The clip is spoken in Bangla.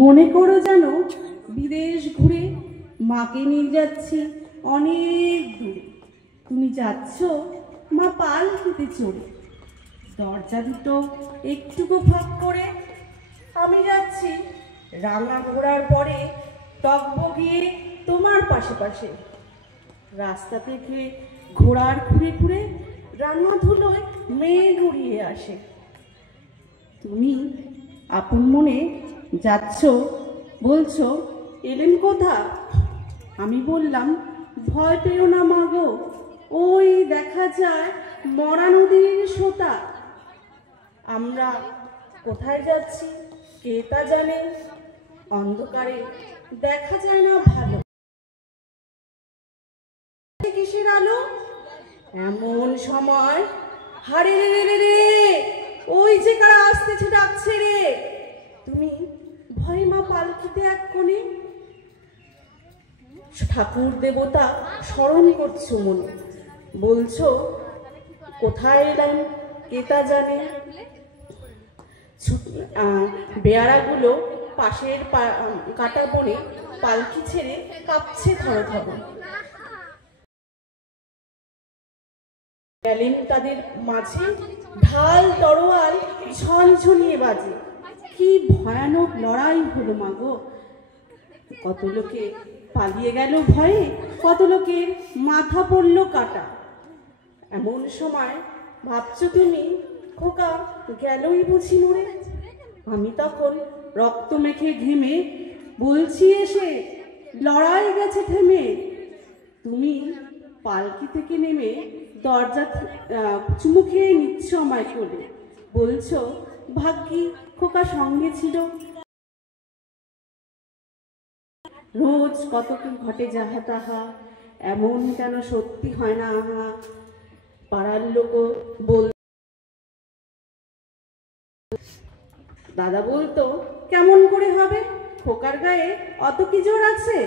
মনে করো যেন বিদেশ ঘুরে মাকে নিয়ে যাচ্ছি অনেক দূরে। তুমি যাচ্ছ মা পালকিতে চড়ে, দরজা দুটো একটুকু ফাঁক করে। আমি যাচ্ছি রাঙা ঘোড়ার পরে টগবগিয়ে তোমার পাশে পাশে। রাস্তা থেকে ঘোড়ার ঘুরে ঘুরে রাঙা ধুলোয় মেঘ উড়িয়ে আসে। তুমি আপন মনে যাচ্ছ, বলছো এলেন কোথা? আমি বললাম ভয় পেও না মা গো, ওই দেখা যায় মরা নদীর সোতা। আমরা কোথায় যাচ্ছি কে তা জানে, অন্ধকারে দেখা যায় না ভালো। কিসের আলো? এমন সময় হারে রে রে রে, ওই যে কারা আসতেছে ডাকছে রে। তুমি ভয় মা পালকিতে এক কোণে, ঠাকুর দেবতা স্মরণ করছো মনে, বলছো কোথায় এলাম কে তা জানে। বেয়ারাগুলো পাশের কাটা বনে পালকি ছেড়ে কাঁপছে থর থর। গেলেন তাদের মাঝে ঢাল তরোয়াল ঝনঝনিয়ে বাজে। কি ভয়ানক লড়াই হলো মাগো, কত লোকে পালিয়ে গেল ভয়ে, কত লোকের মাথা পড়ল কাটা। এমন সময় ভাবছো তুমি খোকা গেলই বুঝি মরে। আমি তখন রক্ত মেখে ঘেমে বলছি এসে লড়াই গেছে থেমে। তুমি পালকি থেকে নেমে দরজা চুমু খেয়ে নিচ্ছ আমায় কোলে, বলছো ভাগ্যি খোকা সঙ্গে ছিল। রোজ কত কি ঘটে যাহা তাহা, এমন কেন সত্যি হয় না আহা। পাড়ার লোক বল, দাদা বলতো কেমন করে হবে, খোকার গায়ে অত কি জোর আছে।